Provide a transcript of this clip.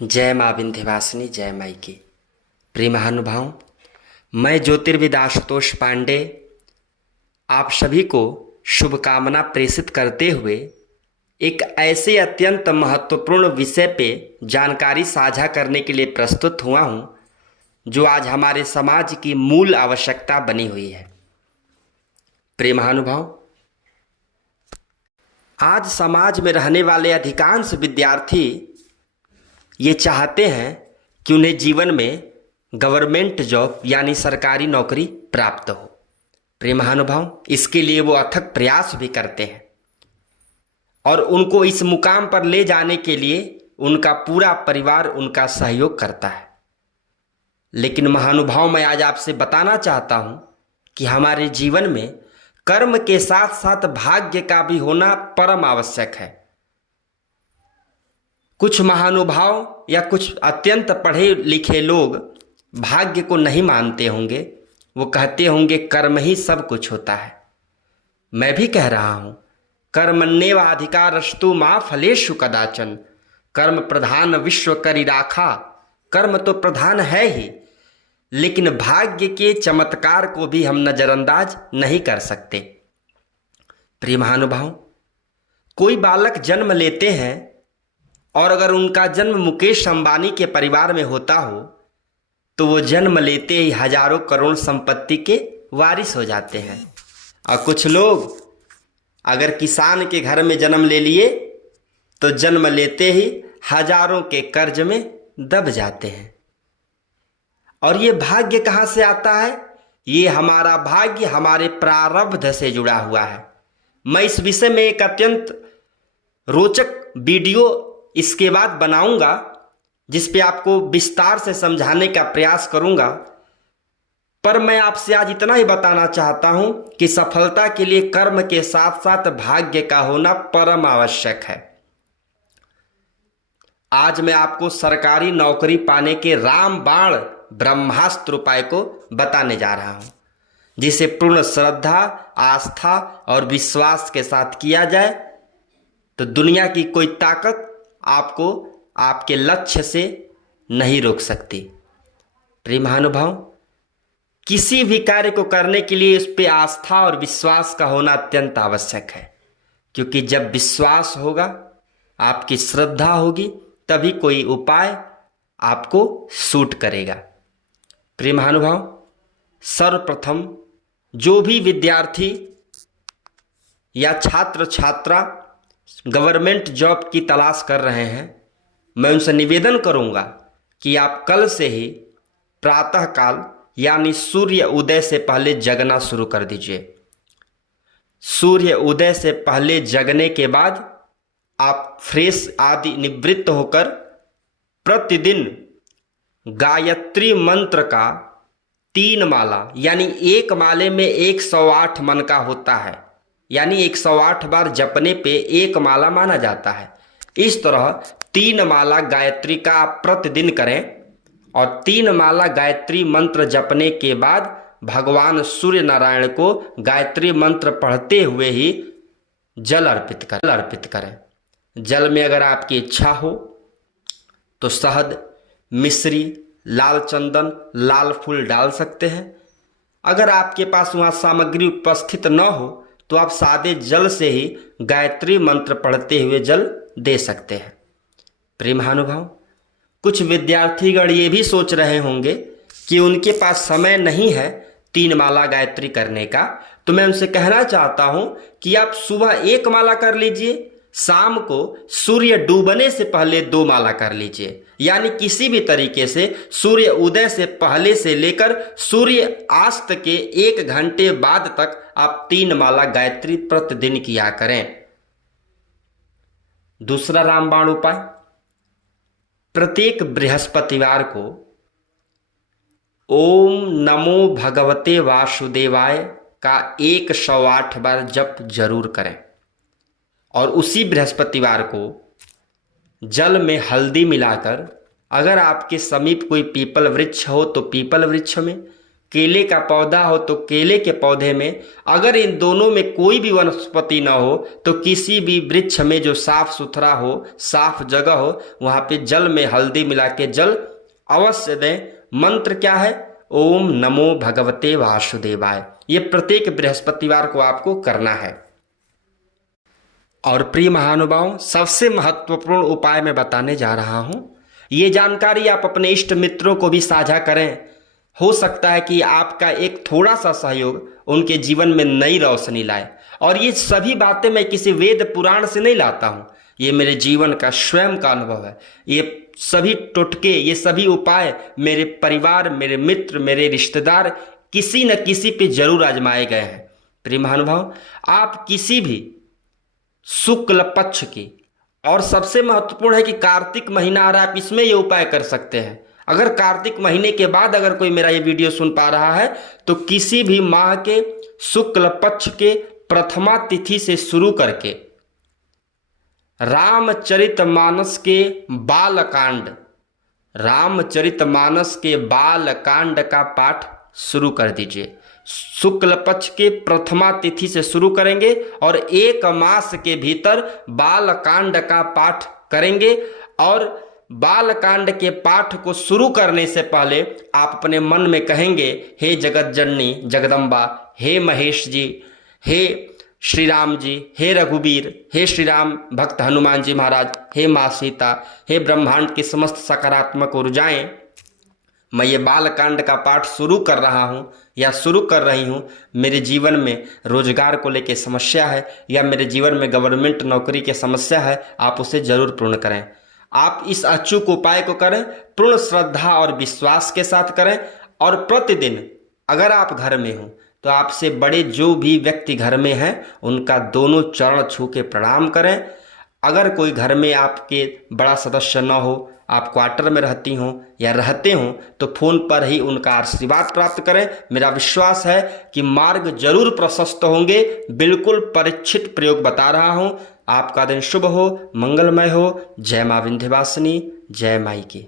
जय माँ विंध्यवासिनी, जय माई की। प्रिय महानुभाव, मैं ज्योतिर्विद आशुतोष पांडे आप सभी को शुभकामना प्रेषित करते हुए एक ऐसे अत्यंत महत्वपूर्ण विषय पे जानकारी साझा करने के लिए प्रस्तुत हुआ हूँ जो आज हमारे समाज की मूल आवश्यकता बनी हुई है। प्रिय महानुभाव, आज समाज में रहने वाले अधिकांश विद्यार्थी ये चाहते हैं कि उन्हें जीवन में गवर्नमेंट जॉब यानी सरकारी नौकरी प्राप्त हो। प्रिय महानुभाव, इसके लिए वो अथक प्रयास भी करते हैं और उनको इस मुकाम पर ले जाने के लिए उनका पूरा परिवार उनका सहयोग करता है। लेकिन महानुभाव, मैं आज आपसे बताना चाहता हूँ कि हमारे जीवन में कर्म के साथ साथ भाग्य का भी होना परम आवश्यक है। कुछ महानुभाव या कुछ अत्यंत पढ़े लिखे लोग भाग्य को नहीं मानते होंगे, वो कहते होंगे कर्म ही सब कुछ होता है। मैं भी कह रहा हूँ, कर्मण्येवाधिकारस्तु मा फलेषु कदाचन, कर्म प्रधान विश्व करि राखा। कर्म तो प्रधान है ही, लेकिन भाग्य के चमत्कार को भी हम नजरअंदाज नहीं कर सकते। प्रिय महानुभाव, कोई बालक जन्म लेते हैं और अगर उनका जन्म मुकेश अंबानी के परिवार में होता हो तो वो जन्म लेते ही हजारों करोड़ संपत्ति के वारिस हो जाते हैं। और कुछ लोग अगर किसान के घर में जन्म ले लिए तो जन्म लेते ही हजारों के कर्ज में दब जाते हैं। और ये भाग्य कहाँ से आता है? ये हमारा भाग्य हमारे प्रारब्ध से जुड़ा हुआ है। मैं इस विषय में एक अत्यंत रोचक वीडियो इसके बाद बनाऊंगा जिस पे आपको विस्तार से समझाने का प्रयास करूंगा। पर मैं आपसे आज इतना ही बताना चाहता हूं कि सफलता के लिए कर्म के साथ साथ भाग्य का होना परम आवश्यक है। आज मैं आपको सरकारी नौकरी पाने के रामबाण ब्रह्मास्त्र उपाय को बताने जा रहा हूं, जिसे पूर्ण श्रद्धा, आस्था और विश्वास के साथ किया जाए तो दुनिया की कोई ताकत आपको आपके लक्ष्य से नहीं रोक सकती। प्रिय महानुभाव, किसी भी कार्य को करने के लिए उस पर आस्था और विश्वास का होना अत्यंत आवश्यक है, क्योंकि जब विश्वास होगा, आपकी श्रद्धा होगी, तभी कोई उपाय आपको सूट करेगा। प्रिय महानुभाव, सर्वप्रथम जो भी विद्यार्थी या छात्र छात्रा गवर्नमेंट जॉब की तलाश कर रहे हैं, मैं उनसे निवेदन करूंगा कि आप कल से ही प्रातःकाल यानी सूर्य उदय से पहले जगना शुरू कर दीजिए। सूर्य उदय से पहले जगने के बाद आप फ्रेश आदि निवृत्त होकर प्रतिदिन गायत्री मंत्र का 3 माला यानी एक माले में 108 मन का होता है, यानी 108 बार जपने पे एक माला माना जाता है। इस तरह 3 माला गायत्री का आप प्रतिदिन करें और 3 माला गायत्री मंत्र जपने के बाद भगवान सूर्य नारायण को गायत्री मंत्र पढ़ते हुए ही जल अर्पित करें। जल में अगर आपकी इच्छा हो तो शहद, मिश्री, लाल चंदन, लाल फूल डाल सकते हैं। अगर आपके पास वहाँ सामग्री उपस्थित न हो तो आप सादे जल से ही गायत्री मंत्र पढ़ते हुए जल दे सकते हैं। प्रिय महानुभाव, कुछ विद्यार्थीगण ये भी सोच रहे होंगे कि उनके पास समय नहीं है 3 माला गायत्री करने का, तो मैं उनसे कहना चाहता हूं कि आप सुबह 1 माला कर लीजिए, शाम को सूर्य डूबने से पहले 2 माला कर लीजिए। यानी किसी भी तरीके से सूर्य उदय से पहले से लेकर सूर्य अस्त के 1 घंटे बाद तक आप 3 माला गायत्री प्रतिदिन किया करें। दूसरा रामबाण उपाय, प्रत्येक बृहस्पतिवार को ओम नमो भगवते वासुदेवाय का 108 बार जप जरूर करें और उसी बृहस्पतिवार को जल में हल्दी मिलाकर, अगर आपके समीप कोई पीपल वृक्ष हो तो पीपल वृक्ष में, केले का पौधा हो तो केले के पौधे में अगर इन दोनों में कोई भी वनस्पति न हो तो किसी भी वृक्ष में जो साफ सुथरा हो, साफ जगह हो, वहाँ पे जल में हल्दी मिला के जल अवश्य दें। मंत्र क्या है? ओम नमो भगवते वासुदेवाय। ये प्रत्येक बृहस्पतिवार को आपको करना है। और प्रिय महानुभावों, सबसे महत्वपूर्ण उपाय मैं बताने जा रहा हूं। ये जानकारी आप अपने इष्ट मित्रों को भी साझा करें। हो सकता है कि आपका एक थोड़ा सा सहयोग उनके जीवन में नई रोशनी लाए। और ये सभी बातें मैं किसी वेद पुराण से नहीं लाता हूं, ये मेरे जीवन का स्वयं का अनुभव है। ये सभी टोटके, ये सभी उपाय मेरे परिवार, मेरे मित्र, मेरे रिश्तेदार किसी न किसी पे जरूर आजमाए गए हैं। प्रिय महानुभाव, आप किसी भी शुक्ल पक्ष की, और सबसे महत्वपूर्ण है कि कार्तिक महीना आ रहा है, आप इसमें ये उपाय कर सकते हैं। अगर कार्तिक महीने के बाद अगर कोई मेरा ये वीडियो सुन पा रहा है तो किसी भी माह के शुक्ल पक्ष के प्रथमा तिथि से शुरू करके रामचरितमानस के बालकांड, रामचरितमानस के बालकांड का पाठ शुरू कर दीजिए। शुक्ल पक्ष के प्रथमा तिथि से शुरू करेंगे और 1 मास के भीतर बालकांड का पाठ करेंगे। और बालकांड के पाठ को शुरू करने से पहले आप अपने मन में कहेंगे, हे जगत जननी जगदम्बा, हे महेश जी, हे श्री राम जी, हे रघुवीर, हे श्री राम भक्त हनुमान जी महाराज, हे माँ सीता, हे ब्रह्मांड की समस्त सकारात्मक ऊर्जाएं, मैं ये बालकांड का पाठ शुरू कर रहा हूँ या शुरू कर रही हूँ। मेरे जीवन में रोजगार को लेकर समस्या है या मेरे जीवन में गवर्नमेंट नौकरी की समस्या है, आप उसे जरूर पूर्ण करें। आप इस अचूक उपाय को करें, पूर्ण श्रद्धा और विश्वास के साथ करें। और प्रतिदिन अगर आप घर में हो तो आपसे बड़े जो भी व्यक्ति घर में हैं उनका दोनों चरण छू के प्रणाम करें। अगर कोई घर में आपके बड़ा सदस्य न हो, आप क्वार्टर में रहती हों या रहते हों, तो फोन पर ही उनका आशीर्वाद प्राप्त करें। मेरा विश्वास है कि मार्ग जरूर प्रशस्त होंगे। बिल्कुल परीक्षित प्रयोग बता रहा हूं। आपका दिन शुभ हो, मंगलमय हो। जय मां विंध्यवासिनी, जय माई की।